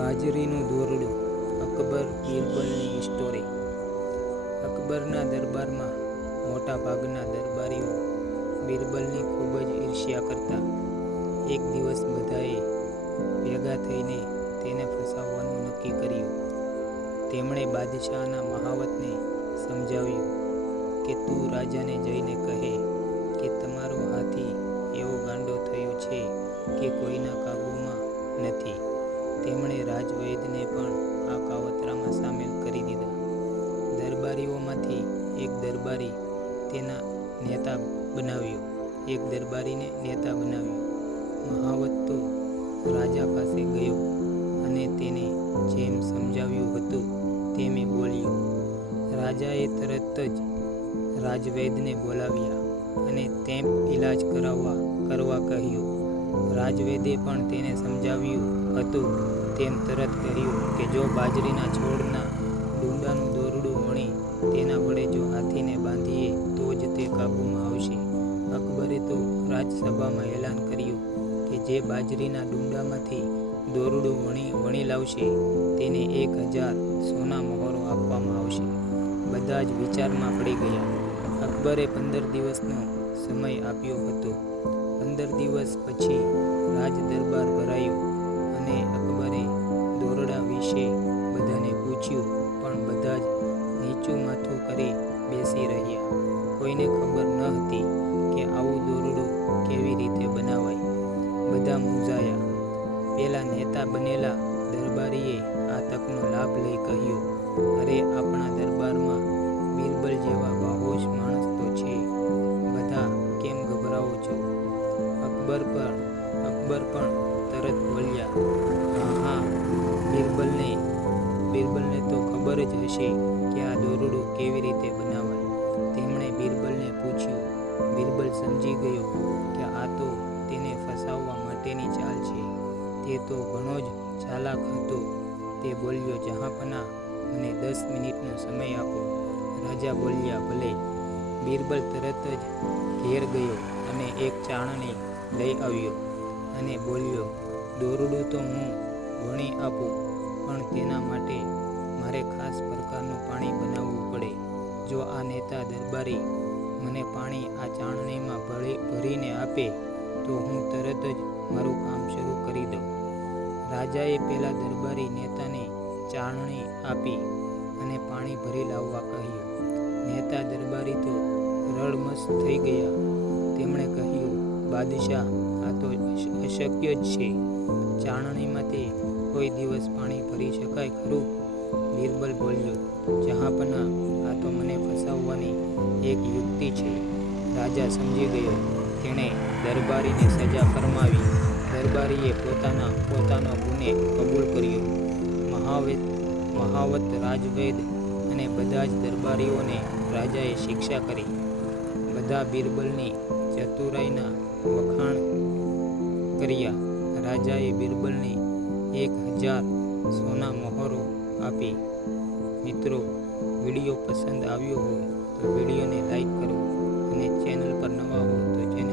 બાજરીનું દોરડું. અકબર બીરબલની સ્ટોરી. અકબરના દરબારમાં મોટા ભાગના દરબારીઓ બીરબલની ખૂબ જ ઈર્ષ્યા કરતા. એક દિવસ બધાએ ભેગા થઈને તેને ફસાવવાનું નક્કી કર્યું. તેમણે બાદશાહના મહાવતને સમજાવ્યું કે તું રાજાને જઈને કહે કે તમારો હાથી એવો ગાંડો થયો છે કે કોઈના કાબૂમાં નથી. તેમણે રાજવૈદને પણ આ કાવતરામાં સામેલ કરી દીધા. દરબારીઓમાંથી એક દરબારીને નેતા બનાવ્યો. મહાવત તો રાજા પાસે ગયો અને તેને જેમ સમજાવ્યું હતું તેમે બોલ્યો. રાજાએ તરત જ રાજવૈદને બોલાવ્યા અને તેમ ઈલાજ કરવા કહ્યું. રાજવૈદે પણ તેને સમજાવ્યું હતું તેમ તરત કહ્યું કે જો બાજરીના છોડના ડૂંડાનું દોરડું વણી તેના વડે જો હાથીને બાંધીએ તો જ તે કાબૂમાં આવશે. અકબરે તો રાજસભામાં એલાન કર્યું કે જે બાજરીના ડૂંડામાંથી દોરડું વણી લાવશે તેને 1000 સોના મહોરો આપવામાં આવશે. બધા જ વિચારમાં પડી ગયા. અકબરે 15 દિવસનો સમય આપ્યો હતો. 15 દિવસ પછી રાજ દરબાર ભરાયો અને અકબરે દોરડા વિશે બધાને પૂછ્યું, પણ બધા જ નીચું માથું કરી બેસી રહ્યા. કોઈને ખબર ન હતી કે આવું દોરડું કેવી રીતે બનાવાય. બધા મૂંઝાયા. પેલા નેતા બનેલા દરબારીએ આ તકનો લાભ લઈ કહ્યું, અરે આપણા દરબારમાં બીરબલ જેવા બાહોશ માણસ તો છે, બધા કેમ ગભરાવો છો? અકબર પણ તરત બોલ્યા, હા, બીરબલને તો ખબર જ હશે કે આ દોરડું કેવી રીતે બનાવાય. તેમણે બીરબલને પૂછ્યું. બીરબલ સમજી ગયો કે આ તો તેને ફસાવવા માટેની ચાલ છે. તે તો ઘણો જ ચાલાક હતો. તે બોલ્યો, જહાંપનાહ, મને 10 મિનિટનો સમય આપો. રાજા બોલ્યા, ભલે. બીરબલ તરત જ ઘેર ગયો અને એક ચાળણી લઈ આવ્યો અને બોલ્યો, દોરડું તો હું વણી આપું, પણ તેના માટે મારે ખાસ પ્રકારનું પાણી બનાવવું પડે. જો આ નેતા દરબારી મને પાણી આ ચાળણીમાં ભરીને આપે તો હું તરત જ મારું કામ શરૂ કરી દઉં. રાજાએ પેલા દરબારી નેતાને ચાળણી આપી અને પાણી ભરી લાવવા કહ્યું. નેતા દરબારી તો રડમસ થઈ ગયા. તેમણે કહ્યું, બાદશાહ, આ તો અશક્ય જ છે. ચાળણીમાંથી કોઈ દિવસ પાણી ભરી શકાય ખરું? બીરબલ બોલ્યો, જહાંપનાહ, આ તો મને ફસાવવાની એક યુક્તિ છે. રાજા સમજી ગયો. તેણે દરબારીને સજા ફરમાવી. દરબારીએ પોતાનો ગુને કબૂલ કર્યો. મહાવત, રાજવૈદ અને બધા જ દરબારીઓને રાજાએ શિક્ષા કરી. બધા બીરબલની ચતુરાઈના વખાણ કર્યા. રાજાએ બીરબલને 1000 સોના મહોરો આપી. મિત્રો, વિડીયો પસંદ આવ્યો હોય તો વિડીયોને લાઈક કરો અને ચેનલ પર નવા હો તો ચેનલ